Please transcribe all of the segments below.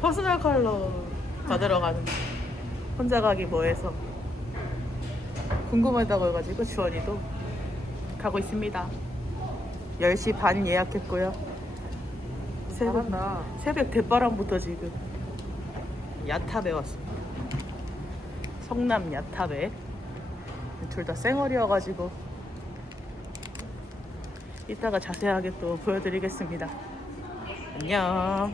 퍼스널 컬러 받으러 가는 혼자 가기 뭐해서 궁금하다고 해가지고 주원이도 가고 있습니다. 10시 반 예약했고요. 새벽 대바람부터 지금 야탑에 왔습니다. 성남 야탑에 둘 다 쌩얼이어가지고 이따가 자세하게 또 보여드리겠습니다. 안녕.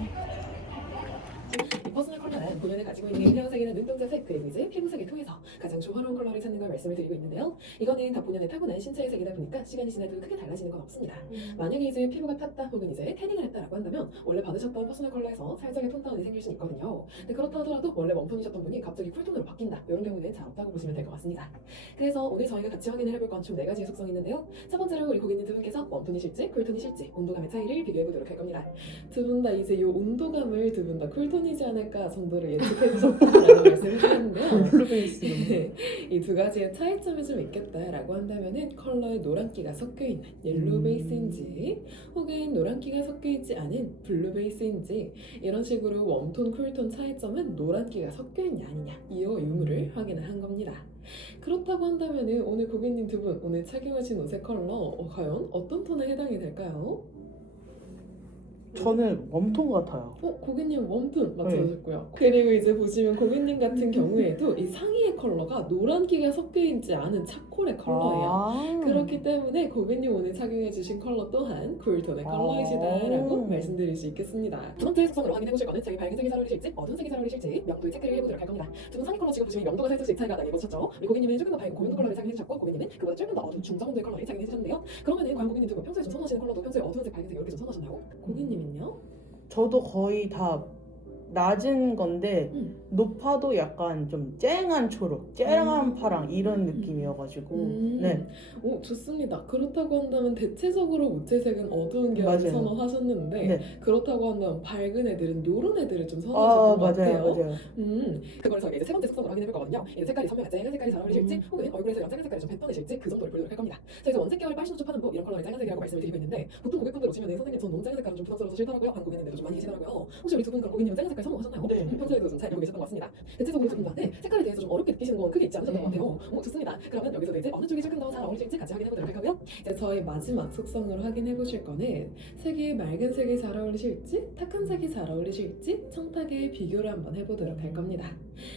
이 퍼스널 컬러는 본연에 가지고 있는 헤어색이나 눈동자색 그리고 이제 피부색을 통해서 가장 조화로운 컬러를 찾는 걸 말씀을 드리고 있는데요. 이거는 다 본연의 타고난 신체의 색이다 보니까 시간이 지나도 크게 달라지는 건 없습니다. 만약에 이제 피부가 탔다 혹은 이제 태닝을 했다라고 한다면 원래 받으셨던 퍼스널 컬러에서 살짝의 톤 다운이 생길 수 있거든요. 근데 그렇다 하더라도 원래 웜톤이셨던 분이 갑자기 쿨톤으로 바뀐다 이런 경우는 잘 없다고 보시면 될 것 같습니다. 그래서 오늘 저희가 같이 확인을 해볼 건 총 4가지의 속성이 있는데요. 첫 번째로 우리 고객님 두 분께서 웜톤이실지 쿨톤이실지 온도감의 차이를 비교해 보도록 할 겁니다. 두 분 다 이제 이 온도감을 두 분 다 쿨톤이지 않을까 정도로 예측해 주셨다라고 말씀을 드렸는데요. 이 두 가지의 차이점이 좀 있겠다라고 한다면은 컬러에 노란기가 섞여 있는 옐로우 베이스인지 혹은 노란기가 섞여 있지 않은 블루 베이스인지 이런 식으로 웜톤, 쿨톤 차이점은 노란기가 섞여 있냐 아니냐 이와 유무를 확인을 한 겁니다. 그렇다고 한다면은 오늘 고객님 두 분 오늘 착용하신 옷의 컬러 과연 어떤 톤에 해당이 될까요? 저는 웜톤 같아요. 고객님 웜톤 맞춰주셨고요. 그리고 이제 보시면 고객님 같은 경우에도 이 상의의 컬러가 노란기가 섞여있지 않은 차콜의 컬러예요. 그렇기 때문에 고객님 오늘 착용해주신 컬러 또한 쿨톤의 컬러이시다라고 말씀드릴 수 있겠습니다. 두 번째 속성으로 확인해보실 거는 색이 밝은 색이 잘 어울리실지 어두운 색이 잘 어울리실지 명도의 체크를 해보도록 할 겁니다. 두 분 상의 컬러 지금 보시면 명도가 살짝씩 차이가 나게 보셨죠? 우리 고객님은 조금 더 밝은 고명도 컬러를 착용해주셨고 고객님은 그보다 조금 더 어두운 중저온도의 컬러를 착용해주셨는데요. 그러면은 과연 고객님 두 분 평소에 좀 선호하시는 컬러도 평소에 어두운 색, 밝은 색 이렇게 좀 선호하시나요? 고객님은요? 저도 거의 다 낮은 건데 높아도 약간 좀 쨍한 초록, 쨍한 파랑 이런 느낌이어가지고 네. 오 좋습니다. 그렇다고 한다면 대체적으로 무채색은 어두운 계열을 맞아요. 선호하셨는데 네. 그렇다고 한다면 밝은 애들은 노란 애들을 좀 선호하셨던 것 같아요. 맞아요. 그걸 저희가 이제 세 번째 속성으로 확인해 볼 거거든요. 이제 색깔이 선명한 쨍한 색깔이 잘 어울리실지 혹은 얼굴에서 이런 쨍한 색깔이 좀 뱉어내실지 그 정도를 보도록 할 겁니다. 자 이제 원색 계열 80노초 파는 부 이런 컬러를 쨍한 색이라고 말씀을 드리고 있는데 보통 고객분들 오시면 선생님 전 너무 쨍한 색깔은 좀 부담스러워서 싫더라고요 하는 고객님들도 좀 많이 계시더라고요. 혹시 우리 두 분 그럼 고객님은 쨍한 색깔 선호하셨나요? 네. 평소에도 좀 잘 알고 계셨던 것 같습니다. 대체적으로 두 분 다 색깔에 대해서 좀 어렵게 느끼시는 건 크게 있지 않으셨던 것 같아요. 좋습니다. 그러면 여기서 이제 어느 쪽이 조금 더 잘 어울리실지 같이 확인해 보도록 할 거고요. 이제 저희 마지막 속성으로 확인해 보실 거는 색이 맑은 색이 잘 어울리실지 탁한 색이 잘 어울리실지 청탁의 비교를 한번 해보도록 할 겁니다.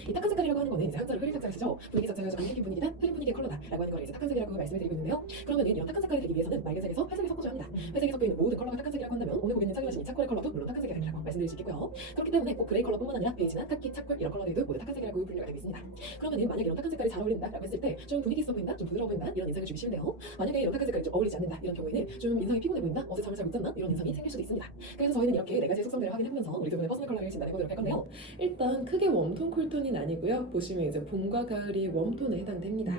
이 탁한 색깔이라고 하는 거는 이제 한자로 흐린 색깔이시죠. 분위기 자체가 좀 안개긴 분위기다, 흐린 분위기의 컬러다라고 하는 걸 이제 탁한 색이라고 말씀을 드리고 있는데요. 그러면 이런 탁한 색깔이 되기 위해서는 맑은 색에서 회색이 섞어줘야 합니다. 회색이 섞여 있는 모든 컬러가 탁한 색이라고 한다면 오늘 고객님 착용하신 이 차콜의 컬러도 물론 탁한 색이 아니라고 말씀드릴 수 있겠고요. 그렇기 때문에 꼭 그레이 컬러뿐만 아니라 베이지나 카키, 차콜 이런 컬러들도 모두 탁한 색이라고 분류가 되고 있습니다. 그러면 만약 이런 탁한 색깔이 잘 어울린다라고 했을 때 좀 분위기 있어 보인다, 좀 부드러워 보인다 이런 인상을 주기 쉬운데요. 만약에 이런 탁한 색깔이 좀 어울리지 않는다 이런 경우에는 좀 인상이 피곤해 보인다, 어제 잠을 잘 못 잤나 이런 인상이 생길 수도 있습니다. 그래서 저희는 이렇게 4가지 속성들을 확인해보면서 우리 두 분의 퍼스널 컬러를 진단해보도록 할 건데요. 일단 크게 웜톤, 쿨톤이 아니고요. 보시면 이제 봄과 가을이 웜톤에 해당됩니다.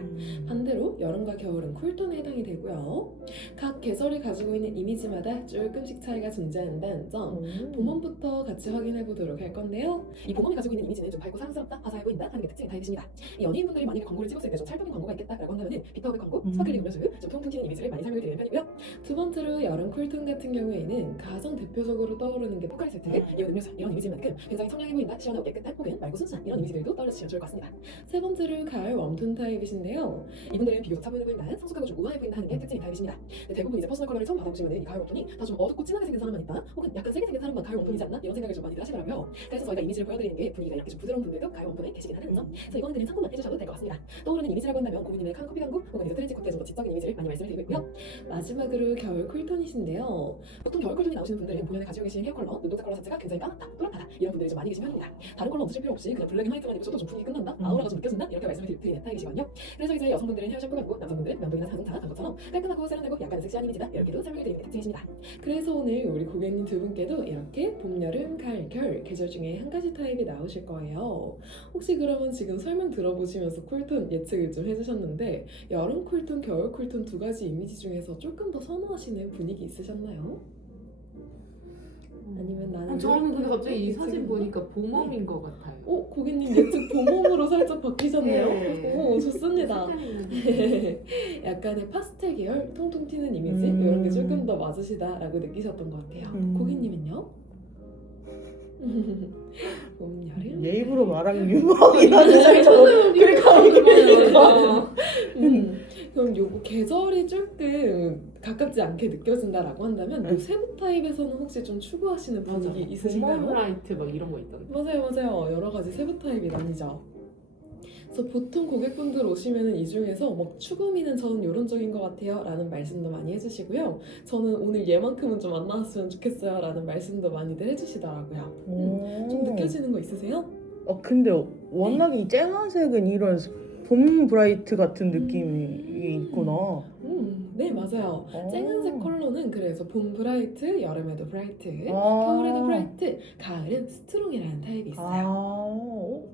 반대로 여름과 겨울은 쿨톤에 해당이 되고요. 각 계절이 가지고 있는 이미지마다 조금씩 차이가 존재한다는 점 봄웜부터 같이 확인해보도록 할 건데요. 이 봄웜이 가지고 있는 이미지는 좀 밝고 사랑스럽다, 화사해 보인다 하는 게 특징이 다 있으십니다. 이 연예인분들이 만약에 광고를 찍었을 때 좀 찰떡인 광고가 있겠다라고 한다면 비타오백 광고, 스파클링 음료수, 좀 통통 튀는 이미지를 많이 사용을 드리는 편이고요. 두 번째로 여름 쿨톤 같은 경우에는 가장 대표적으로 떠오르는 게 포카리 세트, 이온 음료수 이런 이미지만큼 굉장히 청량해 보인다, 시원하고 깨끗한 혹은 맑고 순수한 이런 이미지들도 떠올려주시면 좋을 것 같습니다. 세 번째로 가을 웜톤 타입이신데요. 이분들은 비교적 차분해 보인다, 성숙하고 좀 우아해 보인다 하는 게 특징이 타입이십니다. 대부분 이제 퍼스널 컬러를 처음 받아보시면 이 가을 웜톤이 다 좀 어둡고 진하게 생긴 사람만 있다, 혹은 약간 세게 생긴 사람만 가을 웜톤이지 않나 이런 생각을 좀 많이들 하시더라고요. 그래서 저희가 이미지를 보여드리는 게 분위기가 이렇게 좀 부드러운 분들도 가을 웜톤에 계시긴 하는 점, 그래서 이거는 그냥 참고만 해주셔도 될 것 같습니다. 떠오르는 이미지라고 한다면 고객님의 칸 커피 광고 혹은 이제 트렌치 코트의 좀 더 지적인 이미지를 많이 말씀을 드리고 있고요. 마지막으로 겨울 쿨톤이신데요. 보통 겨울 쿨톤이 나오시는 분들은 본연에 가지고 계신 헤어 컬러, 눈동자 컬러 자체가 굉장히 까맣다, 또렷하다 이런 분들이 좀 많이 계신 편입니다. 다른 컬러 없으실 필요 없이 그냥 블랙 앤 화이트만 입으셔도 좀 분위기 끝난다, 아우라가 좀 느껴진다 이렇게 말씀을 드리는 타입이시거든요. 그래서 이제 여성분들은 헤어 샴푸 광고, 남성분들은 면도이나 자동차 한 것처럼 깔끔하고 세련되고 약간 섹시한 이미지다 이렇게도 설명을 드리는 게 특징이십니다. 그래서 오늘 우리 고객님 두 분께도 이렇게 봄, 여름, 가을, 겨울 계절 중에 한 가지 타입이 나오실 거예요. 혹시 그러면 지금 설명 들어보시면서 쿨톤 예측을 좀 해주셨는데 여름 쿨톤, 겨울 쿨톤 두 가지 이미지 중에서 조금 더 선호하시는 분위기 있으셨나요? 아니면 나는 저는 근데 갑자기 이 예측인가? 사진 보니까 봄웜인 것 같아요. 고객님 예측 봄웜으로 살짝 바뀌 잡히셨네요. 네. 오, 좋습니다. 색깔이 약간의 파스텔 계열, 통통 튀는 이미지 음. 이런 게 조금 더 맞으시다라고 느끼셨던 것 같아요. 고객님은요? 봄, 여름? 얘 입으로 말하면 유머하긴 한데 저는 그렇게 하니까 그럼 요거 계절이 조금 가깝지 않게 느껴진다라고 한다면 요 세부 타입에서는 혹시 좀 추구하시는 분위기 봄 있으신가요? 브라이트 막 이런 거 있던데. 맞아요. 여러 가지 세부 타입이 나뉘죠. 그래서 보통 고객분들 오시면은 이 중에서 뭐 추구미는 저는 이런적인 것 같아요 라는 말씀도 많이 해주시고요. 저는 오늘 얘만큼은 좀 안 나왔으면 좋겠어요 라는 말씀도 많이들 해주시더라고요. 좀 느껴지는 거 있으세요? 근데 워낙 이 쨍한색은 이런 봄 브라이트 같은 느낌이 있구나. 네 맞아요. 쨍한색 컬러는 그래서 봄 브라이트, 여름에도 브라이트, 아. 겨울에도 브라이트, 가을은 스트롱이라는 타입이 있어요.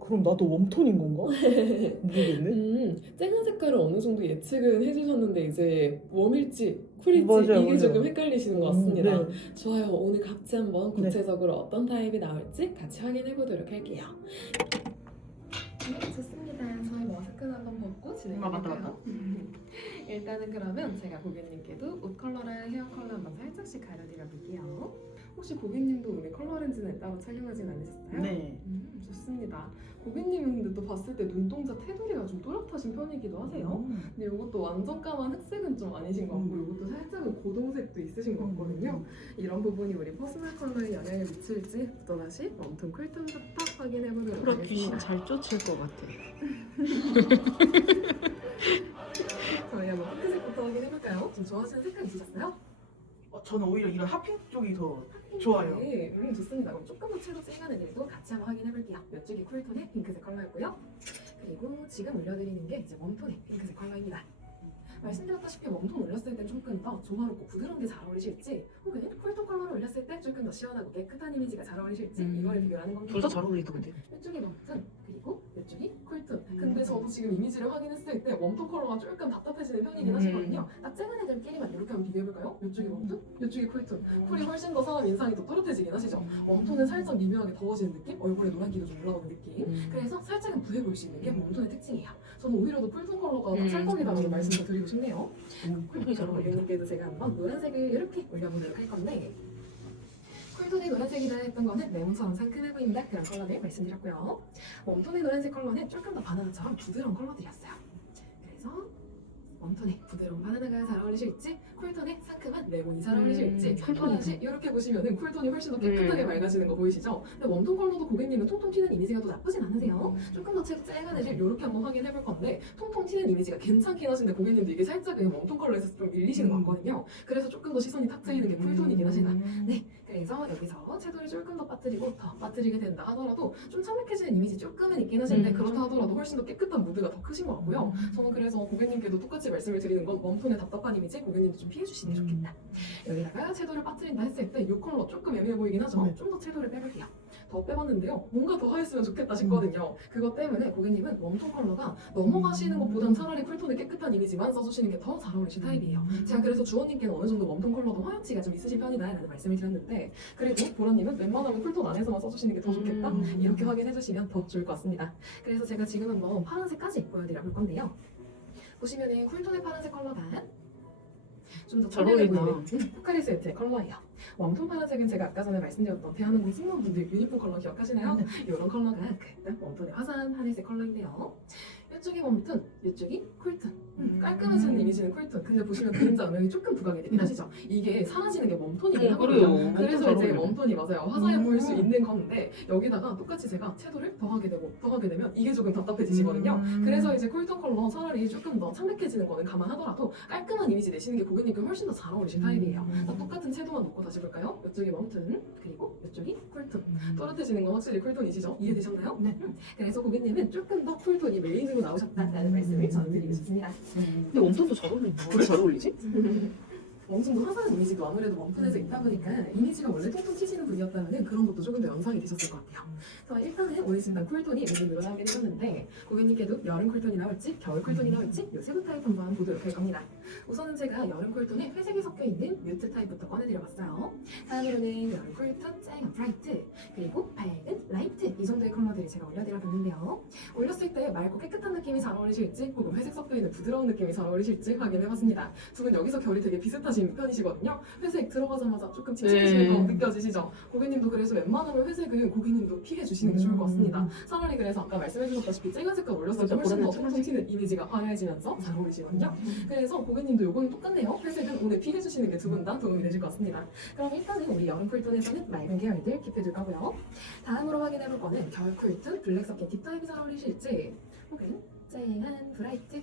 그럼 나도 웜톤인 건가? 모르겠네. 쨍한 색깔을 어느 정도 예측은 해주셨는데 이제 웜일지 쿨일지 맞아요, 이게 맞아요. 조금 헷갈리시는 것 같습니다. 네. 좋아요. 오늘 같이 한번 네. 구체적으로 어떤 타입이 나올지 같이 확인해 보도록 할게요. 네, 좋습니다. 저희 마스크는 한번 벗고 진행해볼까요? 일단은 그러면 제가 고객님께도 옷 컬러랑 헤어 컬러 한번 살짝씩 가려드려 볼게요. 혹시 고객님도 오늘 컬러 렌즈는 따로 착용하진 않으셨어요? 네. 좋습니다. 고객님은 근데 또 봤을 때 눈동자 테두리가 좀 또렷하신 편이기도 하세요. 근데 이것도 완전 까만 흑색은 좀 아니신 것 같고 이것도 살짝은 고동색도 있으신 것 같거든요. 이런 부분이 우리 퍼스널 컬러에 영향을 미칠지 또다시 웜톤 쿨톤부터 확인해 보도록 하겠습니다. 잘 쫓을 것 같아. 저희 한번 핑크색부터 확인해 볼까요? 좀 좋아하시는 색깔 있으셨어요? 저는 오히려 이런 핫핑크 쪽이 더 좋아요. 네, 좋습니다. 그럼 조금 더 채도 쨍한 애들도 같이 한번 확인해 볼게요. 이쪽이 쿨톤의 핑크색 컬러였고요. 그리고 지금 올려드리는 게 이제 웜톤의 핑크색 컬러입니다. 말씀드렸다시피 웜톤 올렸을 때 조금 더 조화롭고 부드러운 게 잘 어울리실지 혹은 쿨톤 컬러를 올렸을 때 조금 더 시원하고 깨끗한 이미지가 잘 어울리실지 이거를 비교하는 겁니다. 둘 다 잘 어울리던데. 이쪽이 웜톤 그리고 이쪽이 쿨톤. 근데 저도 지금 이미지를 확인했을 때 웜톤 컬러가 조금 답답해지는 편이긴 하시거든요. 딱 쨍한 애들끼리만 이렇게 한번 비교해볼까요? 이쪽이 웜톤, 이쪽이 쿨톤. 쿨이 훨씬 더 사람 인상이 더 또렷해지긴 하시죠. 웜톤은 살짝 미묘하게 더워지는 느낌? 얼굴에 노란기도 좀 올라오는 느낌. 그래서 살짝은 부해 보일 수 있는 게 웜톤의 특징이에요. 저는 오히려 더 쿨톤 컬러가 더 찰떡이다라는 말씀을 드리고 싶네요. 쿨톤이 잘 어울린다. 고객님께도 제가 한번 노란색을 이렇게 올려보도록 할 건데 쿨톤의 노란색이다 했던 거는 레몬처럼 상큼해 보인다 그런 컬러를 말씀드렸고요. 웜톤의 노란색 컬러는 조금 더 바나나처럼 부드러운 컬러들이었어요. 그래서 웜톤의 부드러운 바나나가 잘 어울리실지 쿨톤의 상큼한 레몬이 잘 어울리실지 쿨톤이 이렇게 보시면은 쿨톤이 훨씬 더 깨끗하게 맑아지는 거 보이시죠? 근데 웜톤 컬러도 고객님은 통통 튀는 이미지가 또 나쁘진 않으세요. 조금 더 쨍한 애들 이렇게 한번 확인해 볼 건데 통통 튀는 이미지가 괜찮긴 하신데 고객님도 이게 살짝 웜톤 컬러에서 좀 밀리시는 것 같거든요. 그래서 조금 더 시선이 탁 트이는 게 쿨톤이긴 하시다. 네, 그래서 여기서 채도를 조금 더 빠뜨리고 더 빠뜨리게 된다 하더라도 좀 창백해지는 이미지 조금은 있긴 하신데 그렇다 하더라도 훨씬 더 깨끗한 무드가 더 크신 것 같고요. 저는 그래서 고객님께도 똑같이 말씀을 드리는 건 웜톤의 답답한 이미지 고객님도 좀 피해주시는 게 좋겠다. 여기다가 채도를 빠뜨린다 했을 때 이 컬러 조금 애매해 보이긴 하죠. 네. 좀 더 채도를 빼볼게요. 더 빼봤는데요. 뭔가 더 하였으면 좋겠다 싶거든요. 그것 때문에 고객님은 웜톤 컬러가 넘어가시는 것보단 차라리 쿨톤의 깨끗한 이미지만 써주시는 게 더 잘 어울리실 타입이에요. 제가 그래서 주원님께는 어느 정도 웜톤 컬러도 화려치가 좀 있으신 편이다라는 말씀을 드렸는데 그리고 보라님은 웬만하면 쿨톤 안에서만 써주시는 게 더 좋겠다 이렇게 확인해주시면 더 좋을 것 같습니다. 그래서 제가 지금 한번 파란색까지 보여드려 볼 건데요. 보시면은 쿨톤의 파란색 컬러가 좀 더 잘 어울린다. 포카리 스웨트의 컬러예요. 웜톤 파란색은 제가 아까 전에 말씀드렸던 대한항공 승무원분들 유니폼 컬러 기억하시나요? 이런 컬러가 그 웜톤의 화사한 하늘색 컬러인데요. 이쪽이 웜톤, 이쪽이 쿨톤. 깔끔해지는 이미지는 쿨톤. 근데 보시면 그림자 음영이 조금 부각이 되긴 하시죠. 이게 사라지는 게 웜톤이긴 하거든요. 그래요. 그래서 이제 웜톤이 맞아요. 화사해 보일 수 있는 건데 여기다가 똑같이 제가 채도를 더하게 되면 이게 조금 답답해지시거든요. 그래서 이제 쿨톤 컬러 차라리 조금 더 창백해지는 거는 감안하더라도 깔끔한 이미지 내시는 게 고객님께 훨씬 더 잘 어울리실 타입이에요. 딱 똑같은 채도만 놓고 다시 볼까요? 이쪽이 웜톤 그리고 이쪽이 쿨톤. 또렷해지는 건 확실히 쿨톤이시죠? 이해되셨나요? 네. 그래서 고객님은 조금 더 쿨톤이 메인으로 나오셨다라는 말씀을 전해드리고 싶습니다. 근데 웜톤도 잘 어울린다. 둘이 잘 어울리지? 어느 정도 화사한 이미지도 아무래도 웜톤에서 있다 보니까 이미지가 원래 통통 튀시는 분이었다면 그런 것도 조금 더 연상이 되셨을 것 같아요. 그래서 일단은 오늘 진단 쿨톤이 모두 늘어나게 되셨는데 고객님께도 여름 쿨톤이 나올지 겨울 쿨톤이 나올지 이 세 분 타입 한번 보도록 할 겁니다. 우선은 제가 여름 쿨톤에 회색이 섞여 있는 뮤트 타입부터 꺼내드려봤어요. 다음으로는 여름 쿨톤 쨍한 브라이트 그리고 밝은 라이트 이 정도의 컬러들을 제가 올려드려봤는데요. 올렸을 때 맑고 깨끗한 느낌이 잘 어울리실지 혹은 회색 섞여 있는 부드러운 느낌이 잘 어울리실지 확인해봤습니다. 두 분 여기서 결이 되게 비슷하신 편이시거든요. 회색 들어가자마자 조금 칙칙해지는 거 느껴지시죠? 고객님도 그래서 웬만하면 회색은 고객님도 피해 주시는 게 좋을 것 같습니다. 차라리 그래서 아까 말씀해주셨다시피 쨍한 색깔 올렸을 때 훨씬 더 통통 튀는 이미지가 화려해지면서 잘 어울리시거든요. 그래서 고객님도 요거는 똑같네요. 회색은 오늘 피해 주시는 게 두 분 다 도움이 되실 것 같습니다. 그럼 일단은 우리 여름 쿨톤에서는 맑은 계열들 킵해둘 거고요. 다음으로 확인해볼 거는 겨울 쿨톤 블랙 섞인 딥타입이 잘 어울리실지 혹은 쨍한 브라이트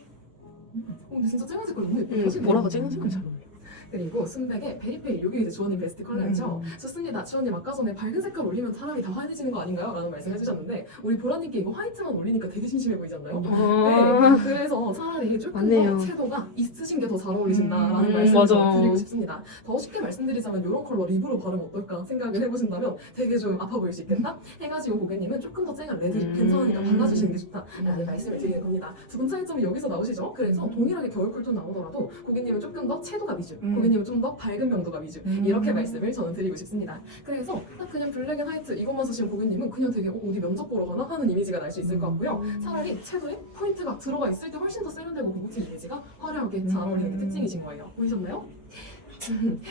근데 진짜 쨍한 색깔 너무 예뻐요. 뭐라고 쨍한 색깔 잘 어울려. 그리고 순백의 베리페일 이게 이제 주원님 베스트 컬러였죠. 좋습니다. 주원님 아까 전에 밝은 색깔 올리면 사람이 다 환해지는 거 아닌가요? 라는 말씀 해주셨는데 우리 보라님께 이거 화이트만 올리니까 되게 심심해 보이지 않나요? 네, 그래서 차라리 조금 맞네요. 더 채도가 있으신 게 더 잘 어울리신다라는 말씀을 맞아. 좀 드리고 싶습니다. 더 쉽게 말씀드리자면 이런 컬러 립으로 바르면 어떨까 생각을 해보신다면 되게 좀 아파 보일 수 있겠다? 해가지고 고객님은 조금 더 쨍한 레드 립 괜찮으니까 발라주시는 게 좋다라는 말씀을 드리는 겁니다. 두 분 차이점이 여기서 나오시죠? 그래서 동일하게 겨울 쿨톤 나오더라도 고객님은 조금 더 채도가 위주, 고객님은 좀 더 밝은 명도가 위주 이렇게 말씀을 저는 드리고 싶습니다. 그래서 딱 그냥 블랙 앤 화이트 이것만 쓰시는 고객님은 그냥 되게 어디 면접 보러 가나 하는 이미지가 날 수 있을 것 같고요. 차라리 채도에 포인트가 들어가 있을 때 훨씬 더 세련되고 고급진 이미지가 화려하게 잘 어울리는 게 특징이신 거예요. 보이셨나요?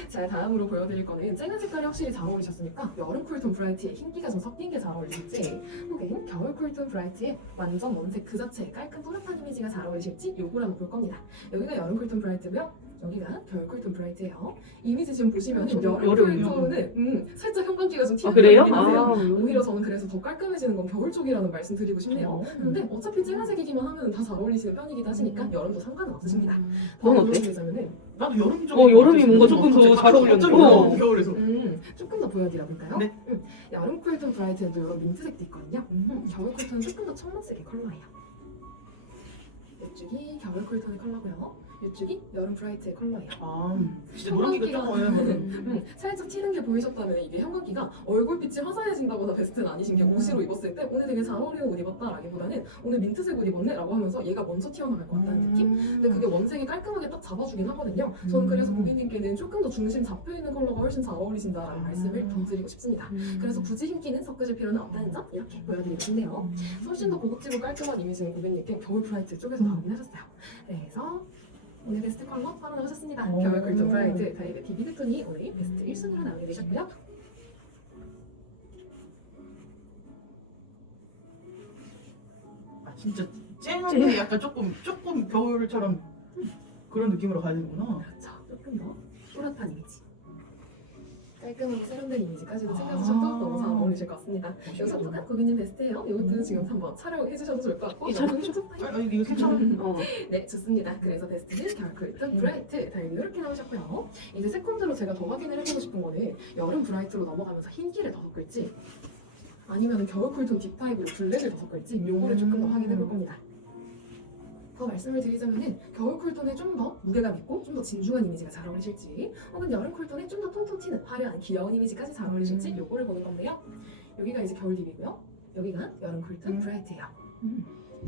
자, 다음으로 보여드릴 거는 쨍한 색깔이 확실히 잘 어울리셨으니까 여름 쿨톤 브라이트에 흰기가 좀 섞인 게 잘 어울리실지 혹은 겨울 쿨톤 브라이트에 완전 원색 그 자체의 깔끔 또렷한 이미지가 잘 어울리실지 요걸 한번 볼 겁니다. 여기가 여름 쿨톤 브라이트고요. 여기가 겨울 쿨톤 브라이트예요. 이미지 지금 보시면 여름 쿨톤은 살짝 형광기가 좀 튀는 그래요? 느낌이 나세요. 아, 오히려 저는 그래서 더 깔끔해지는 건 겨울 쪽이라는 말씀 드리고 싶네요. 근데 어차피 쨍한색이기만 하면 다 잘 어울리시는 편이기도 하시니까 여름도 상관은 없으십니다. 넌 어때? 보여드리자면은 나도 여름 쪽. 여름이 뭔가 조금 더 잘 어울렸는데. 겨울에서. 조금 더 보여드려 볼까요? 네. 여름 쿨톤 브라이트에도 이런 민트색도 있거든요. 겨울 쿨톤은 조금 더 청록색의 컬러예요. 이쪽이 겨울 쿨톤의 컬러고요. 이쪽이 여름 브라이트의 컬러예요. 아, 진짜 노란기가 좀 보여요. 살짝 튀는 게 보이셨다면 이게 형광기가 얼굴빛이 화사해진다거나 베스트는 아니신 게 옷으로 입었을 때 오늘 되게 잘 어울리는 옷 입었다라기보다는 오늘 민트색 옷 입었네 라고 하면서 얘가 먼저 튀어나갈 것 같다는 느낌? 근데 그게 원색이 깔끔하게 딱 잡아주긴 하거든요. 저는 그래서 고객님께는 조금 더 중심 잡혀있는 컬러가 훨씬 잘 어울리신다라는 말씀을 더 드리고 싶습니다. 그래서 굳이 흰기는 섞으실 필요는 없다는 점 이렇게 보여드리고 싶네요. 훨씬 더 고급지고 깔끔한 이미지는 고객님께 겨울 브라이트 쪽에서 확인하셨어요. 그래서 오늘 베스트 컬러 바로 나오셨습니다. 겨울 쿨톤 브라이트 다이브 비비드 톤이 오늘 베스트 1순위로 나오게 되셨고요. 아, 진짜 쨍한데 약간 조금 겨울처럼 그런 느낌으로 가야 되는구나. 그렇죠. 조금 더 또렷한 이미지. 깔끔하고 세련된 이미지까지도 챙겨주셔도 너무 잘 어울리실 것 같습니다. 여기서 또한 고객님 베스트예요. 이것도 지금 한번 촬영해 주셔도 좋을 것 같고. 이거 괜찮아. 네, 좋습니다. 그래서 베스트는 겨울 쿨톤 브라이트 다이브 이렇게 나오셨고요. 이제 세컨드로 제가 더 확인을 해보고 싶은 거는 여름 브라이트로 넘어가면서 흰기를 더 섞을지 아니면 겨울 쿨톤 딥타입으로 블랙을 더 섞을지 요거를 조금 더 확인해 볼 겁니다. 더 말씀을 드리자면은 겨울 쿨톤에 좀 더 무게감 있고 좀 더 진중한 이미지가 잘 어울리실지 혹은 여름 쿨톤에 좀 더 통통 튀는 화려한 귀여운 이미지까지 잘 어울리실지 요거를 보는 건데요. 여기가 이제 겨울 딥이고요. 여기가 여름 쿨톤 브라이트예요.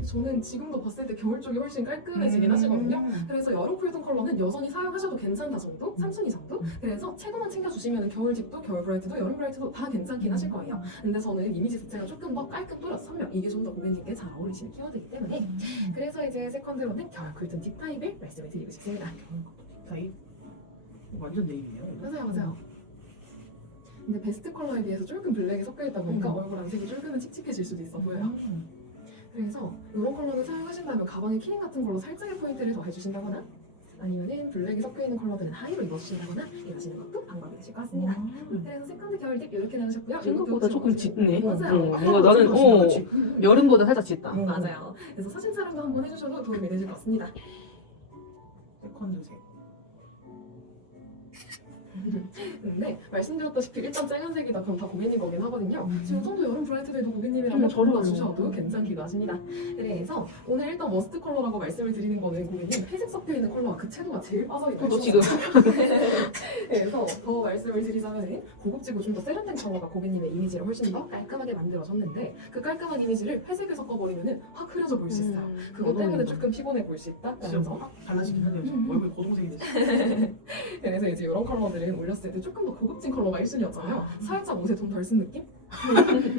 저는 지금도 봤을 때 겨울 쪽이 훨씬 깔끔해지긴 하시거든요. 그래서 여름 쿨톤 컬러는 여전히 사용하셔도 괜찮다 정도? 3순위 정도? 그래서 채도만 챙겨주시면 겨울 딥도 겨울 브라이트도 여름 브라이트도 다 괜찮긴 하실 거예요. 근데 저는 이미지 자체가 조금 더 깔끔 또렷 선명 이게 좀 더 고객님께 잘 어울리시는 키워드이기 때문에 그래서 이제 세컨드로는 겨울 쿨톤 딥 타입을 말씀을 드리고 싶습니다. 타입 완전 네임이에요. 맞아요. 근데 베스트 컬러에 비해서 조금 블랙이 섞여있다 보니까 얼굴 안색이 조금은 칙칙해질 수도 있어 보여요. 그래서 이런 컬러를 사용하신다면 가방에 키링 같은 걸로 살짝의 포인트를 더 해주신다거나 아니면은 블랙이 섞여있는 컬러들은 하이로 입어주신다거나 이러시는 것도 방법이 되실 것 같습니다. 그래서 세컨드 겨울 딥 이렇게 나오셨고요. 생각보다 조금 짙네. 맞아요. 뭔가 나는 여름보다 살짝 짙다. 맞아요. 그래서 사진 촬영도 한번 해주셔도 도움이 되실 것 같습니다. 세컨드 색. 근데 말씀드렸다시피 일단 쨍한색이다 그럼 다 고객님 거긴 하거든요. 지금 이 정도 여름 브라이트들도 고객님이랑 잘 어울려. 골라주셔도 괜찮기도 하십니다. 그래서 오늘 일단 머스트 컬러라고 말씀을 드리는 거는 고객님 회색 섞여 있는 컬러가 그 채도가 제일 빠져있는 너 지금 그래서 더 말씀을 드리자면 고급지고 좀 더 세련된 컬러가 고객님의 이미지를 훨씬 더 깔끔하게 만들어졌는데 그 깔끔한 이미지를 회색에 섞어버리면 확 흐려져 보일 수 있어요. 그것 때문에 조금 피곤해 보일 수 있다. 진짜 확 달라지긴 하네요. 얼굴 고동색이 됐어. 그래서 이제 이런 컬러들을 올렸을 때 조금 더 고급진 컬러가 1순위였잖아요. 살짝 옷에 돈 덜 쓴 느낌?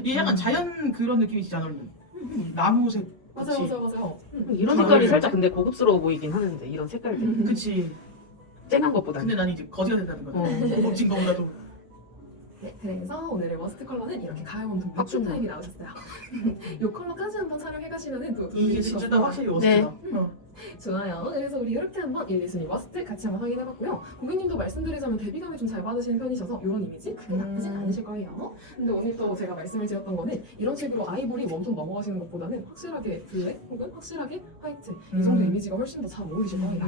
얘 약간 자연 그런 느낌이지 않아요? 나무색. 맞아요, 그치? 맞아요. 이런 색깔이 살짝 근데 고급스러워 보이긴 하는데 이런 색깔들 그치. 쨍한 것보다. 근데 나는 이제 거지가 된다는 거야. 멋진 거보다도. 네, 그래서 오늘의 머스트 컬러는 이렇게 가을 웜톤 박수 박수 타임이 나오셨어요. 이 컬러까지 한번 촬영해 가시면은 또 이게 진짜 다 확실히 워스트다. 좋아요. 그래서 우리 이렇게 한번 1, 2순위 머스트 같이 한번 확인해봤고요. 고객님도 말씀드리자면 대비감이 좀 잘 받으시는 편이셔서 이런 이미지 크게 나쁘진 않으실 거예요. 근데 오늘 또 제가 말씀을 드렸던 거는 이런 식으로 아이보리 웜톤 넘어가시는 것보다는 확실하게 블랙 혹은 확실하게 화이트 이 정도 이미지가 훨씬 더 잘 어울리실 겁니다.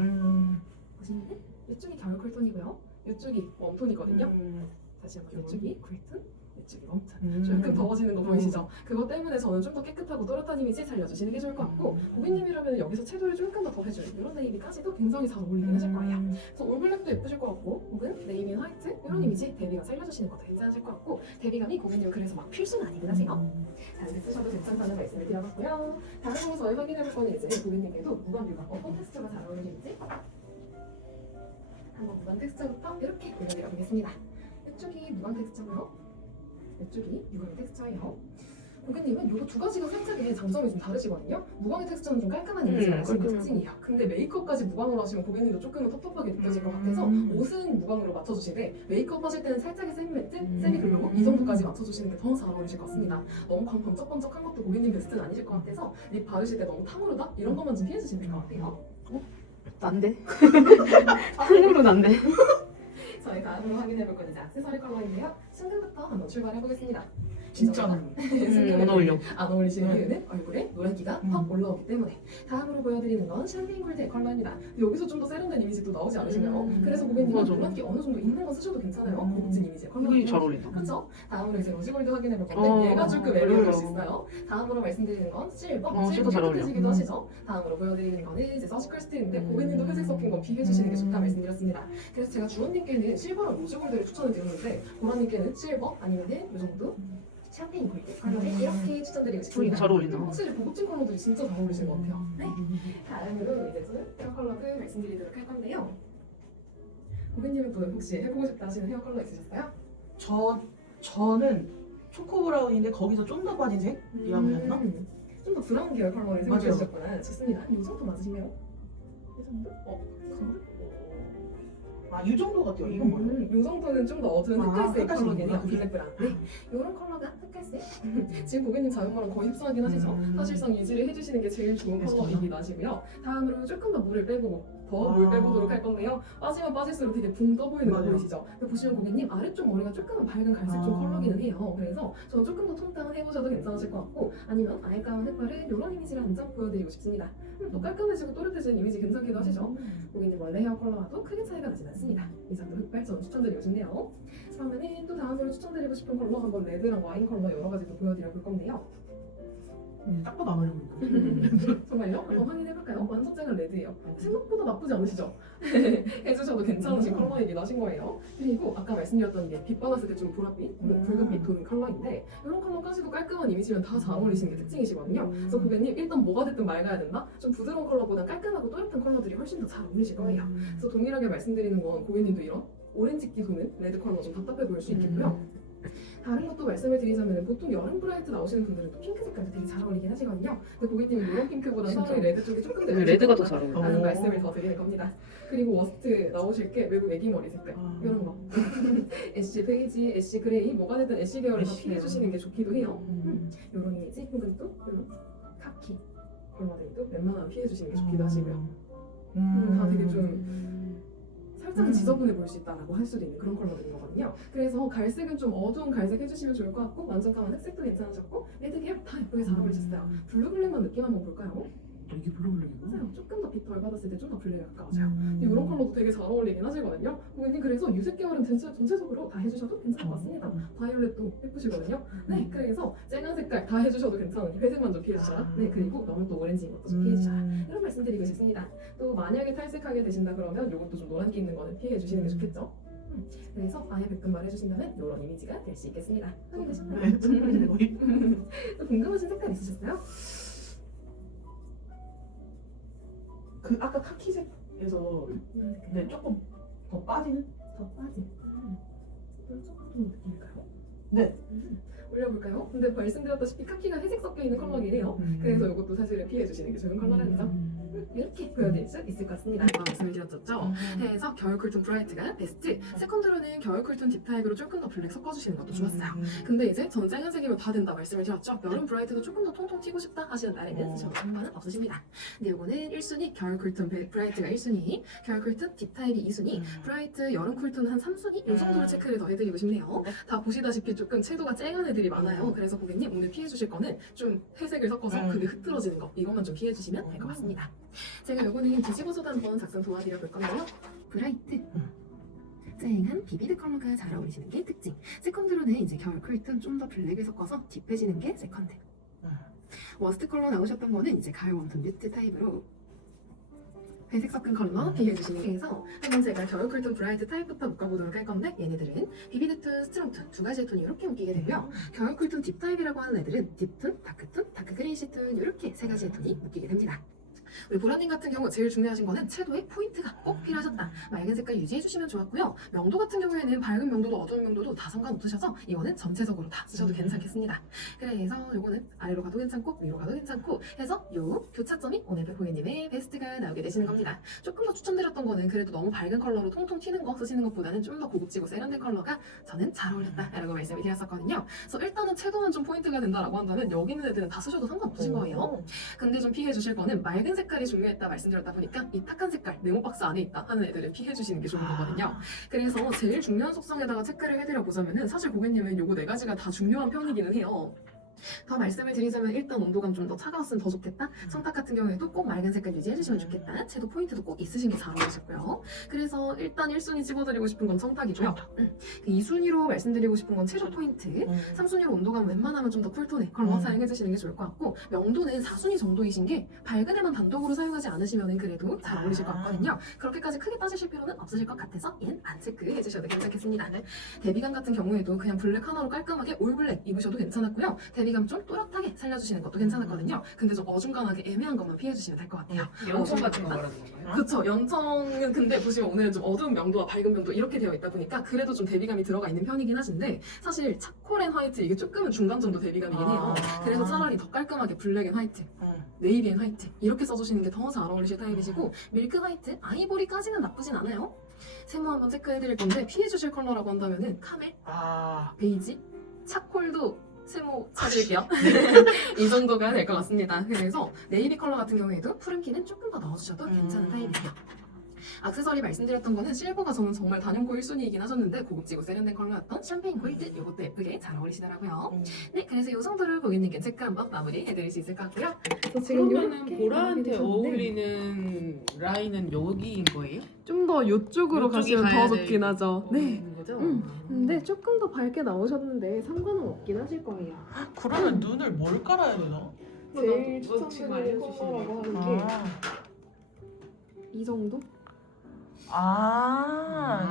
보시면은 이쪽이 겨울 쿨톤이고요. 이쪽이 웜톤이거든요. 다시 한번 이쪽이 쿨톤, 이쪽이 웜톤. 조금 더워지는 거 보이시죠? 그것 때문에 저는 좀 더 깨끗하고 또렷한 이미지 살려주시는 게 좋을 것 같고 고객님이라면 여기서 채도를 조금 더 더해줄 이런 네이비까지도 굉장히 잘 어울리긴 하실 거예요. 그래서 올블랙도 예쁘실 것 같고 혹은 네이비인 화이트 이런 이미지 대비가 살려주시는 것도 괜찮으실 것 같고 대비감이 고객님 그래서 막 필수는 아니긴 하세요. 다른데 쓰셔도 괜찮다는 말씀을 드려봤고요. 다음으로 저희 확인해볼 거는 이제 고객님께도 무광뷰가 어떤 텍스처가 잘 어울리는지 한번 무광 텍스처부터 이렇게 올려드려 보겠습니다. 이쪽이 무광 텍스처고요. 이쪽이 유광 텍스처예요. 고객님은 이거 두 가지가 살짝의 장점이 좀 다르시거든요. 무광의 텍스처는 좀 깔끔한 이미지가 나시는 깔끔해. 특징이에요. 근데 메이크업까지 무광으로 하시면 고객님도 조금은 텁텁하게 느껴질 것 같아서 옷은 무광으로 맞춰주시되 메이크업 하실 때는 살짝의 세미매트, 세미글로우 이 정도까지 맞춰주시는 게 더 잘 어울리실 것 같습니다. 너무 광 번쩍번쩍한 것도 고객님 베스트는 아니실 것 같아서 립 바르실 때 너무 탕후루다? 이런 것만 좀 피해주시면 될 것 같아요. 난데? 탕후루 난데? 저희 다음으로 확인해볼 건 이제 액세서리 컬러인데요. 순간부터 한번 출발해보겠습니다. 진짜 안 어울려. 안 어울리시는 이유는 얼굴에 노란기가 확 올라오기 때문에. 다음으로 보여드리는 건 샴페인 골드의 컬러입니다. 여기서 좀 더 세련된 이미지도 나오지 않으신가요? 그래서 고객님 맞아. 노란기 어느 정도 있는 거 쓰셔도 괜찮아요. 고급진 이미지의 컬러. 이게 잘 어울린다. 그렇죠? 다음으로 이제 로즈골드 확인해볼 건데 얘가 조금 애매할 수 있어요. 다음으로 말씀드리는 건 실버. 실버 잘 어울려. 시기도 하시죠? 다음으로 보여드리는 거는 이제 서지컬 스틸인데 고객님도 회색 섞인 건 비해주시는 게 좋다 말씀드렸습니다. 그래서 제가 주원님께는 실버랑 로즈골드를 추천을 드렸는데 보라님께는 실버 아니면 이 정도 샴페인 골드 컬러를 이렇게 추천드리고 싶습니다. 잘 어울린다. 확실히 고급진 컬러들이 진짜 잘 어울리시는 것 같아요. 네. 다음으로 이제 또 헤어 컬러들 말씀드리도록 할 건데요. 고객님은 또 혹시 해보고 싶다 하시는 헤어 컬러 있으셨어요? 저는 초코 브라운인데 거기서 좀 더 빠진 색이라고 해야 되나? 좀 더 브라운 계열 컬러를 맞아요. 생각해 주셨구나. 좋습니다. 이 정도 맞으시네요. 이 정도? 이 정도 같아요. 이건 뭐예요? 이 정도는 좀 더 어두운 흑갈색 흑갈색이구나, 컬러겠네요. 그게. 블랙 브라운. 네. 이런 컬러가 흑갈색. 지금 고객님 자연모랑 거의 흡사하긴 하시죠? 사실상 유지를 해주시는 게 제일 좋은 컬러이긴 하시고요. 다음으로 조금 더 물을 빼보고 더 물 빼보도록 할 건데요. 빠지면 빠질수록 되게 붕 떠 보이는 거 맞아요. 보이시죠? 근데 보시면 고객님 아래쪽 머리가 조금은 밝은 갈색 쪽 컬러기는 해요. 그래서 저는 조금 더 톤 다운 해보셔도 괜찮으실 것 같고 아니면 아예 까만 흑발은 이런 이미지를 한 장 보여드리고 싶습니다. 또 깔끔해지고 또렷해지는 이미지 괜찮기도 하시죠? 고객님 원래 헤어 컬러와도 크게 차이가 나진 않습니다. 이 정도 흑발 저는 추천드리고 싶네요. 그러면은 또 다음으로 추천드리고 싶은 컬러 한번 레드랑 와인 컬러 여러 가지 또 보여드려 볼 건데요. 딱 봐도 안 어울리고. 정말요? 한번 확인해볼까요? 완전 쨍한 레드예요. 생각보다 나쁘지 않으시죠? 해주셔도 괜찮으신 컬러이긴 하신 거예요. 그리고 아까 말씀드렸던 게 빛 받았을 때 좀 보랏빛, 붉은빛 도는 컬러인데 이런 컬러까지도 깔끔한 이미지면 다 잘 어울리시는 게 특징이시거든요. 그래서 고객님 일단 뭐가 됐든 맑아야 된다? 좀 부드러운 컬러보다 깔끔하고 또렷한 컬러들이 훨씬 더 잘 어울리실 거예요. 그래서 동일하게 말씀드리는 건 고객님도 이런 오렌지기 도는 레드 컬러 좀 답답해 보일 수 있겠고요. 다른 것도 말씀을 드리자면 보통 여름 브라이트 나오시는 분들은 또 핑크 색깔도 되게 잘 어울리긴 하시거든요. 근데 고객님이 이런 핑크보다 진짜? 차라리 레드 쪽이 조금 더 레드가 더 잘 어울려. 라는 말씀을 더 드리는 겁니다. 그리고 워스트 나오실 게 외국 애기 머리 색깔 이런 거 애쉬 베이지, 애쉬 그레이 뭐가 됐든 애쉬 계열을 다 애쉬 피해 주시는 게 좋기도 해요. 이런 이미지 혹은 또 이런 카키 컬러들도 웬만하면 피해 주시는 게 좋기도 하시고요. 다 되게 좀 살짝은 지저분해 보일 수 있다라고 할 수도 있는 그런 컬러들인 거거든요. 그래서 갈색은 좀 어두운 갈색 해주시면 좋을 것 같고 완전 까만 흑색도 괜찮으셨고 레드 계열 다 예쁘게 잘 어울리셨어요. 블루 블랙만 느낌 한번 볼까요? 이게 블루블랙이구나. 맞아요. 조금 더 빛 덜 받았을 때 좀 더 블랙에 가까워져요. 근데 이런 컬러도 되게 잘 어울리긴 하시거든요. 고객님 그래서 유색 계열은 전체적으로 다 해주셔도 괜찮을 것 같습니다. 바이올렛도 예쁘시거든요. 네, 그래서 쨍한 색깔 다 해주셔도 괜찮으니 회색만 좀 피해주셔라. 네, 그리고 너무 또 오렌지인 것도 좀 피해주셔라. 이런 말씀드리고 싶습니다. 또 만약에 탈색하게 되신다 그러면 이것도 좀 노란기 있는 거는 피해주시는 게 좋겠죠. 그래서 아예 백금발 해주신다면 이런 이미지가 될 수 있겠습니다. 확인되셨나요? 네, 선물이네 거의. 또 궁금하신 색깔 있으셨어요? 그 아까 카키색에서 네 조금 더 빠지는? 더 빠진. 조금 느낌일까요? 네. 올려볼까요? 근데 말씀드렸다시피 카키가 회색 섞여 있는 컬러긴 해요. 그래서 이것도 사실은 피해주시는 게 좋은 컬러라는 이렇게 보여드릴 수 있을 것 같습니다. 아까 말씀을 드렸었죠? 그래서 겨울 쿨톤 브라이트가 베스트. 세컨드로는 겨울 쿨톤 딥타입으로 조금 더 블랙 섞어주시는 것도 좋았어요. 근데 이제 전 쨍한 색이면 다 된다 말씀을 드렸죠? 여름 브라이트도 조금 더 통통 튀고 싶다 하시는 날에는 저도 상관은 없으십니다. 근데 이거는 1순위 겨울 쿨톤 브라이트가 1순위, 겨울 쿨톤 딥타입이 2순위, 브라이트 여름 쿨톤은 한 3순위? 이 정도로 체크를 더 해드리고 싶네요. 다 보시다시피 조금 채도가 쨍한 애들이 많아요. 그래서 고객님 오늘 피해주실 거는 좀 회색을 섞어서 그게 흐트러지는 거 이것만 좀 피해주시면 될 것 같습니다. 제가 요거는 뒤집어서도 한번 작성 도와드려 볼 건데요. 브라이트 쨍한 비비드 컬러가 잘 어울리시는 게 특징. 세컨드로는 이제 겨울 쿨톤 좀 더 블랙을 섞어서 딥해지는 게 세컨드. 워스트 컬러 나오셨던 거는 이제 가을 웜톤 뮤트 타입으로 회색 섞은 컬러 비교해주시는 게 해서 한번 제가 겨울 쿨톤 브라이트 타입부터 묶어보도록 할 건데 얘네들은 비비드 톤, 스트롱 톤 두 가지의 톤이 이렇게 묶이게 되고요. 겨울 쿨톤 딥 타입이라고 하는 애들은 딥톤, 다크톤, 다크 그레이시 톤 이렇게 세 가지의 톤이 묶이게 됩니다. 우리 보라님 같은 경우 제일 중요하신 거는 채도의 포인트가 꼭 필요하셨다. 맑은 색깔 유지해주시면 좋았고요. 명도 같은 경우에는 밝은 명도도 어두운 명도도 다 상관없으셔서 이거는 전체적으로 다 쓰셔도 괜찮겠습니다. 그래서 이거는 아래로 가도 괜찮고 위로 가도 괜찮고 해서 요 교차점이 오늘 고객님의 베스트가 나오게 되시는 겁니다. 조금 더 추천드렸던 거는 그래도 너무 밝은 컬러로 통통 튀는 거 쓰시는 것보다는 좀 더 고급지고 세련된 컬러가 저는 잘 어울렸다라고 말씀을 드렸었거든요. 그래서 일단은 채도만 좀 포인트가 된다라고 한다면 여기 있는 애들은 다 쓰셔도 상관없으신 거예요. 근데 좀 피해 주실 거는 맑은 색깔이 중요했다 말씀드렸다 보니까 이 탁한 색깔 네모박스 안에 있다 하는 애들은 피해 주시는 게 좋은 거거든요. 그래서 제일 중요한 속성에다가 체크를 해드려 보자면은 사실 고객님은 요거 네 가지가 다 중요한 편이기는 해요. 더 말씀을 드리자면 일단 온도감 좀 더 차가웠으면 더 좋겠다. 청탁 같은 경우에도 꼭 맑은 색깔 유지해주시면 좋겠다. 채도 포인트도 꼭 있으신 게 잘 어울리셨고요. 그래서 일단 1순위 찍어드리고 싶은 건 청탁이고요. 2순위로 말씀드리고 싶은 건 채도 포인트. 3순위로 온도감 웬만하면 좀 더 쿨톤의 컬러 사용해주시는 게 좋을 것 같고 명도는 4순위 정도이신 게 밝은 애만 단독으로 사용하지 않으시면 그래도 잘 어울리실 것 같거든요. 그렇게까지 크게 따지실 필요는 없으실 것 같아서 얘는 안 체크해주셔도 괜찮겠습니다. 데뷔감 같은 경우에도 그냥 블랙 하나로 깔끔하게 올 블랙 입으셔도 괜찮았고요. 데뷔감 좀 또렷하게 살려주시는 것도 괜찮았거든요. 근데 좀 어중간하게 애매한 것만 피해주시면 될 것 같아요. 연청 같은 거 말하는 건가요? 그렇죠. 연청은 근데 보시면 오늘은 좀 어두운 명도와 밝은 명도 이렇게 되어 있다 보니까 그래도 좀 대비감이 들어가 있는 편이긴 하신데 사실 차콜 앤 화이트 이게 조금은 중간 정도 대비감이긴 해요. 그래서 차라리 더 깔끔하게 블랙 앤 화이트, 네이비 앤 화이트 이렇게 써주시는 게 더 잘 어울리실 타입이시고 밀크 화이트, 아이보리까지는 나쁘진 않아요. 세모 한번 체크해드릴 건데 피해주실 컬러라고 한다면은 카멜, 베이지, 차콜도 세모 찾을게요. 이 정도가 될 것 같습니다. 그래서 네이비 컬러 같은 경우에도 푸른기는 조금 더 넣어주셔도 괜찮은 타입이에요. 액세서리 말씀드렸던 거는 실버가 저는 정말 단연코 1순위이긴 하셨는데 고급지고 세련된 컬러였던 샴페인 골드 이것도 예쁘게 잘 어울리시더라고요. 네, 그래서 이 정도를 고객님께 체크 한번 마무리해드릴 수 있을 것 같고요. 그러면은 보라한테 어울리는 라인은 여기인 거예요? 좀 더 이쪽으로 요쪽이 가시면 가야 더 돼. 좋긴 하죠. 네. 거죠? 근데 조금 더 밝게 나오셨는데 상관은 없긴 하실 거예요. 그러면 눈을 뭘 깔아야 되나? 제일 지금 추천드리는 알려주시는 컬러라고 하는 게 이 정도?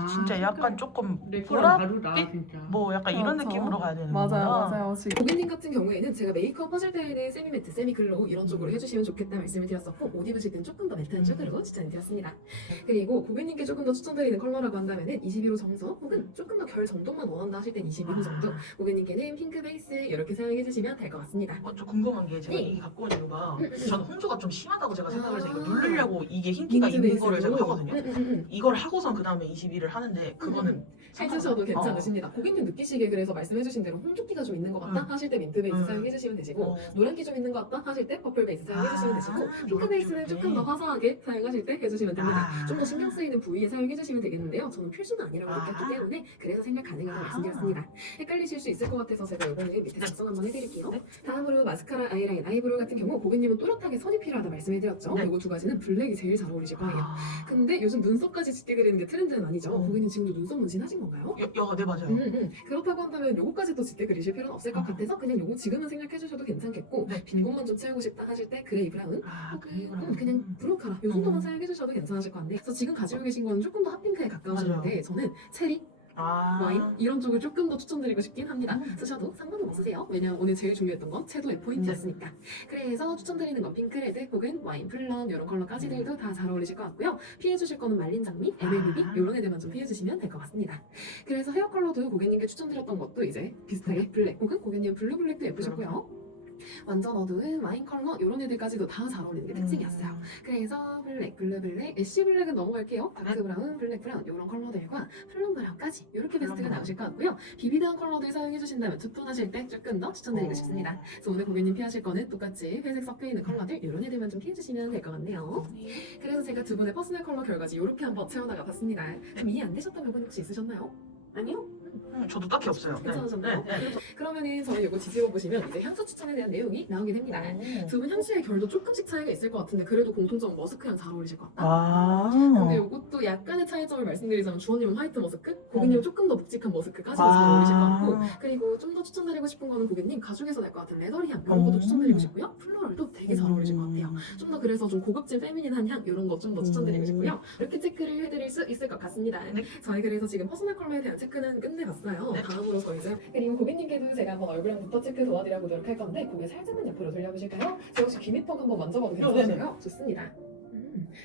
진짜 약간 조금 내 보라? 거랑 다르다 빛? 진짜. 뭐 약간 이런 그렇죠. 느낌으로 가야 되는 거구나. 맞아요. 지금 고객님 같은 경우에는 제가 메이크업 하실 때에는 세미 매트, 세미 글로우 이런 쪽으로 해주시면 좋겠다 말씀을 드렸었고 옷 입으실 땐 조금 더 매트한 쪽으로 추천드렸습니다. 그리고 고객님께 조금 더 추천드리는 컬러라고 한다면은 21호 정서 혹은 조금 더 결 정도만 원한다 하실 땐 21호 정도 고객님께는 핑크 베이스 이렇게 사용해주시면 될 것 같습니다. 좀 궁금한 게 제가 네. 이게 갖고 온 이유가 저는 홍조가 좀 심하다고 제가 생각을 해서 이거 아. 누르려고 이게 흰기가 있는 거를 제가 하거든요. 이걸 하고선 그 다음에 21을 하는데 그거는 해주셔도 어. 괜찮으십니다. 고객님 느끼시기에 그래서 말씀해주신 대로 홍조끼가 좀 있는 것 같다 하실 때 민트 베이스 사용해주시면 되시고 노란기 좀 있는 것 같다 하실 때 퍼플 베이스 사용해주시면 되시고 핑크 베이스는 조금 더 화사하게 사용하실 때 해주시면 됩니다. 좀 더 신경 쓰이는 부위에 사용해주시면 되겠는데요. 저는 필수는 아니라고 느꼈기 때문에 그래서 생각 가능하다고 말씀드렸습니다. 헷갈리실 수 있을 것 같아서 제가 이번에 밑에 작성 한번 해드릴게요. 다음으로 마스카라, 아이라인, 아이브로우 같은 경우 고객님은 또렷하게 선이 필요하다 말씀해드렸죠. 네. 이거 두 가지는 블랙이 제일 잘 어울리실 거예요. 근데 요즘 눈썹까지 짙게 그리는 게 트렌드는 아니죠. 고객님 지금도 눈썹 문신하신 건가요? 네 맞아요. 그렇다고 한다면 요거까지 또 짙게 그리실 필요는 없을 것 같아서 그냥 요거 지금은 생략해 주셔도 괜찮겠고 네. 빈 곳만 좀 채우고 싶다 하실 때 그레이 브라운 그냥 브로우 카라 요 정도만 사용해 주셔도 괜찮으실 것 같네요. 그래서 지금 가지고 계신 건 조금 더 핫핑크에 가까우시는데 저는 체리, 와인 이런 쪽을 조금 더 추천드리고 싶긴 합니다. 쓰셔도 상관은 없으세요. 왜냐면 오늘 제일 중요했던 건 채도의 포인트였으니까. 그래서 추천드리는 건 핑크레드 혹은 와인 플럼 이런 컬러까지들도 다 잘 어울리실 것 같고요. 피해주실 거는 말린 장미, MLBB 이런 애들만 좀 피해주시면 될 것 같습니다. 그래서 헤어 컬러도 고객님께 추천드렸던 것도 이제 비슷하게 블랙 혹은 고객님 블루블랙도 예쁘셨고요. 완전 어두운 와인 컬러 이런 애들까지도 다 잘 어울리는 게 특징이었어요. 그래서 블랙, 블루블랙, 애쉬 블랙은 넘어갈게요. 다크 브라운, 블랙 브라운 이런 컬러들과 플럼 브라운까지 이렇게 베스트가 나오실 것 같고요. 비비드한 컬러들 사용해주신다면 투톤 하실 때 조금 더 추천드리고 싶습니다. 그래서 오늘 고객님 피하실 거는 똑같이 회색 섞여있는 컬러들 이런 애들만 좀 피해주시면 될 것 같네요. 그래서 제가 두 분의 퍼스널 컬러 결과지 이렇게 한번 채워나가 봤습니다. 좀 이해 안 되셨던 부분 혹시 있으셨나요? 아니요? 저도 딱히 없어요. 괜찮으셨나요? 네. 그러면은 저희 이거 뒤집어 보시면 이제 향수 추천에 대한 내용이 나오게 됩니다. 두 분 향수의 결도 조금씩 차이가 있을 것 같은데 그래도 공통점 머스크랑 잘 어울리실 것 같다. 근데 이것도 약간의 차이점을 말씀드리자면 주원님은 화이트 머스크, 고객님은 조금 더 묵직한 머스크까지도 잘 어울리실 것 같고 그리고 좀 더 추천드리고 싶은 거는 고객님 가죽에서 낼 것 같은 레더리 향 이런 것도 추천드리고 싶고요. 플로럴도 되게 잘 어울리실 것 같아요. 좀 더 그래서 좀 고급진 페미닌한 향 이런 거 좀 더 추천드리고 싶고요. 이렇게 체크를 해드릴 수 있을 것 같습니다. 저희 그래서 지금 퍼스널 컬러에 대한 체크는 끝내봤어요. 다음으로 이제 그리고 고객님께도 제가 한번 얼굴형부터 체크 도와드려 보도록 할 건데 고개 살짝만 옆으로 돌려보실까요? 제가 혹시 귀밑턱 한번 만져봐도 괜찮으세요? 좋습니다.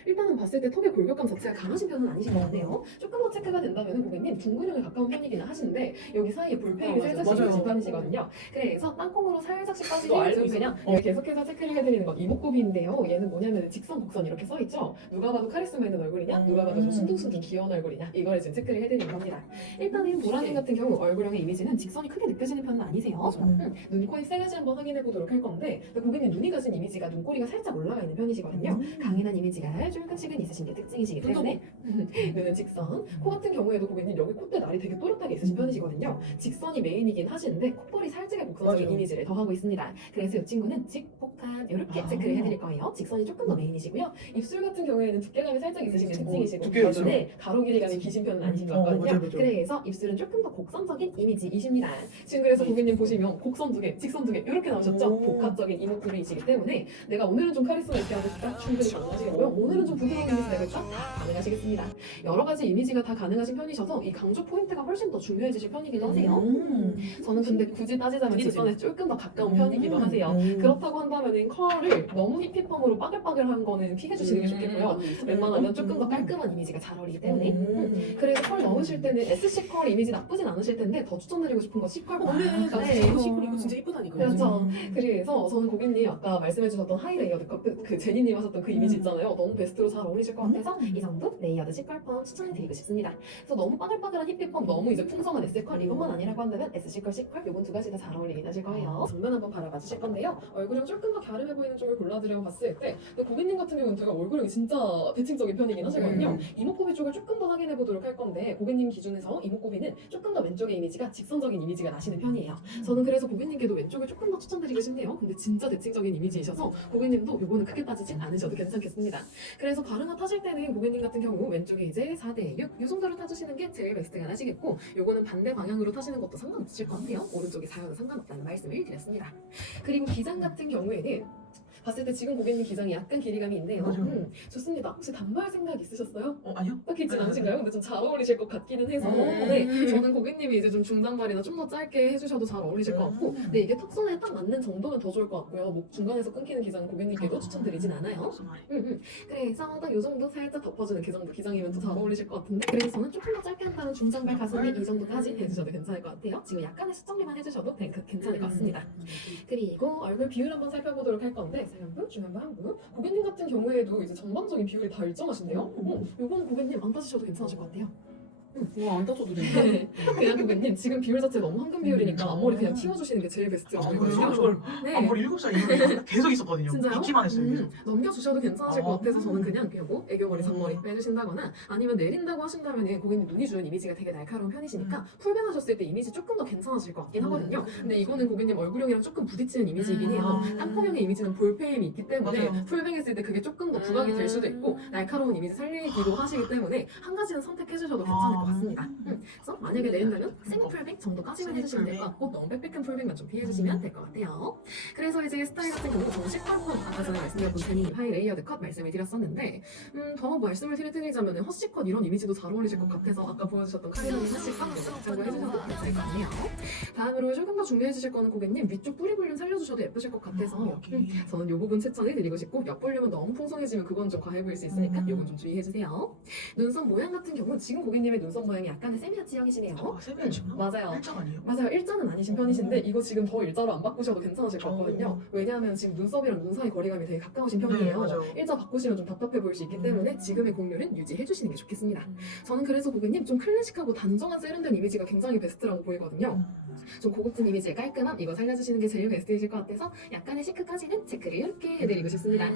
일단은 봤을 때 턱의 골격감 자체가 강하신 편은 아니신 것 같네요. 조금 더 체크가 된다면 고객님 둥근형에 가까운 편이기는 하시는데 여기 사이에 볼페임이 살짝씩 있으신 편이시거든요. 그래서 땅콩으로 살짝씩 빠지는 그냥 계속해서 체크를 해드리는 건 이목구비인데요. 얘는 뭐냐면 직선, 곡선 이렇게 써있죠. 누가 봐도 카리스마 있는 얼굴이냐 누가 봐도 좀 순둥순둥 귀여운 얼굴이냐 이걸 지금 체크를 해드리는 겁니다. 일단은 보라님 같은 경우 얼굴형의 이미지는 직선이 크게 느껴지는 편은 아니세요. 눈, 코, 입 세 가지 한번 확인해 보도록 할 건데 고객님 눈이 가진 이미지가 눈꼬리가 살짝 올라가 있는 편이시거든요. 강인한 이미지가 조금씩은 있으신 게 특징이시기 때문에 눈은 직선, 코 같은 경우에도 고객님 여기 콧대 날이 되게 또렷하게 있으신 편이시거든요. 직선이 메인이긴 하신데 콧볼이 살짝의 곡선적인 이미지를 더하고 있습니다. 그래서 이 친구는 직복한 이렇게 체크를 해드릴 거예요. 직선이 조금 더 메인이시고요. 입술 같은 경우에는 두께감이 살짝 있으신 게 특징이시고 네, 가로 길이감이 기신 편은 아니신 것 같거든요. 맞아요. 그래서 입술은 조금 더 곡선적인 이미지이십니다. 지금 그래서 고객님 보시면 곡선 두 개, 직선 두 개 이렇게 나오셨죠? 복합적인 이목구비이시기 때문에 내가 오늘은 좀 카리스마 있게 하고 싶다 충분히 가능하시고요. 오늘은 좀 부드러운 이미지 내고 있다 다 가능하시겠습니다. 여러 가지 이미지가 다 가능하신 편이셔서 이 강조 포인트가 훨씬 더 중요해지실 편이기도 하세요. 저는 근데 굳이 따지자면 직선에 조금 더 가까운 편이기도 하세요. 그렇다고 한다면 컬을 너무 힙힙함으로 빠글빠글한 거는 피해주시는 게 좋겠고요. 웬만하면 조금 더 깔끔한 이미지가 잘 어울리기 때문에 그래서 컬 넣으실 때는 SC 컬 이미지 나쁘진 않으실 텐데 더 추천드리고 싶은 건 C 컬 시콜 이거 진짜 이쁘다니까요. 그렇죠. 그래서 저는 고객님 아까 말씀해주셨던 하이 레이어드 그 제니님 하셨던 그 이미지 있잖아요. 너무 베스트로 잘 어울리실 것 같아서 이 정도 레이어드 C컬 추천해드리고 싶습니다. 그래서 너무 빠글빠글한 힙힙함 너무 이제 풍성한 S컬 이것만 아니라고 한다면 SC컬, C컬 요건 두 가지 다 잘 어울리긴 하실 거예요. 정면 한번 바라봐 주실 건데요. 얼굴형 조금 더 갸름해 보이는 쪽을 골라드려 봤을 때 고객님 같은 경우는 제가 얼굴형이 진짜 대칭적인 편이긴 하시거든요. 이목구비 쪽을 조금 더 확인해 보도록 할 건데 고객님 기준에서 이목구비는 조금 더 왼쪽의 이미지가 직선적인 이미지가 나시는 편이에요. 저는 그래서 고객님께도 왼쪽을 조금 더 추천드리고 싶네요. 근데 진짜 대칭적인 이미지이셔서 고객님도 요거는 크게 따지진 않으셔도 괜찮겠습니다. 그래서 바르마 타실 때는 고객님 같은 경우 왼쪽에 이제 4대6 이 정도를 타주시는 게 제일 베스트가 나시겠고 요거는 반대 방향으로 타시는 것도 상관없으실 것 같아요. 오른쪽이 4여도 상관없다는 말씀을 드렸습니다. 그리고 기장 같은 경우에는 봤을 때 지금 고객님 기장이 약간 길이감이 있네요. 좋습니다. 혹시 단발 생각 있으셨어요? 아니요. 딱히 있진 않으신가요? 근데 좀 잘 어울리실 것 같기는 해서 네, 저는 고객님이 이제 좀 중단발이나 좀 더 짧게 해주셔도 잘 어울리실 것 같고 근데 이게 턱선에 딱 맞는 정도면 더 좋을 것 같고요. 목 중간에서 끊기는 기장은 고객님께도 추천드리진 않아요. 그래서 딱 요 정도 살짝 덮어주는 그 정도 기장이면 더 잘 어울리실 것 같은데 그래서 저는 조금 더 짧게 한다는 중장발 가슴이 이 정도까지 해주셔도 괜찮을 것 같아요. 지금 약간의 수정리만 해주셔도 괜찮을 것 같습니다. 그리고 얼굴 비율 한번 살펴보도록 할 건데 하얀부, 중안부, 하부. 고객님 같은 경우에도 이제 전반적인 비율이 다 일정하신데요? 요거는 고객님 안 따지셔도 괜찮으실 것 같아요. 안 따져도 된다. 그냥 고객님 지금 비율 자체 너무 황금 비율이니까 앞머리 그냥 틔워주시는 게 제일 베스트라고 보이거든요. 저를 네. 앞머리 7살 이후에 계속 있었거든요. 진짜요? 있기만 했어요. 계속. 넘겨주셔도 괜찮으실 것 같아서 저는 그냥 뭐 애교머리, 음. 잔머리 빼주신다거나 아니면 내린다고 하신다면 고객님 눈이 주는 이미지가 되게 날카로운 편이시니까 풀뱅 하셨을 때 이미지 조금 더 괜찮아질 것 같긴 하거든요. 근데 이거는 고객님 얼굴형이랑 조금 부딪히는 이미지이긴 해요. 땅콩형의 이미지는 볼페임이 있기 때문에 맞아요. 풀뱅 했을 때 그게 조금 더 부각이 될 수도 있고 날카로운 이미지 살리기도 하시기 때문에 한 가지는 선택해주셔도 괜찮을 것 같습니다. 그래서 만약에 내린다면 세미 풀뱅 정도까지만 해주시면 될 것 같고 너무 빽빽한 풀뱅만 좀 피해주시면 될 것 같아요. 그래서 이제 스타일 같은 경우 정식 컷 아까 전에 말씀드렸던 제니 하이 레이어드 컷 말씀을 드렸었는데 더 말씀을 드리자면 허쉬 컷 이런 이미지도 잘 어울리실 것 같아서 아까 보여주셨던 카리나님 허쉬 컷 참고해주셔도 괜찮을 것 같네요. 다음으로 조금 더 준비해주실 거는 고객님 위쪽 뿌리 볼륨 살려주셔도 예쁘실 것 같아서 저는 이 부분 추천을 드리고 싶고 옆 볼륨은 너무 풍성해지면 그건 좀 과해 보일 수 있으니까 이건 좀 주의해주세요. 눈썹 모양 같은 경우는 지금 고객님의 눈썹 모양이 약간의 세미아치형이시네요. 세미아치구나. 맞아요. 일정 아니에요? 맞아요. 일자는 아니신 편이신데 이거 지금 더 일자로 안 바꾸셔도 괜찮으실 것 같거든요. 왜냐하면 지금 눈썹이랑 눈 사이 거리감이 되게 가까우신 편이에요. 맞아요. 일자 바꾸시면 좀 답답해 보일 수 있기 때문에 지금의 공률은 유지해 주시는 게 좋겠습니다. 저는 그래서 고객님 좀 클래식하고 단정한 세련된 이미지가 굉장히 베스트라고 보이거든요. 좀 고급진 이미지의 깔끔함 이거 살려주시는 게 제일 베스트이실 것 같아서 약간의 시크까지는 체크를 이렇게 해드리고 싶습니다.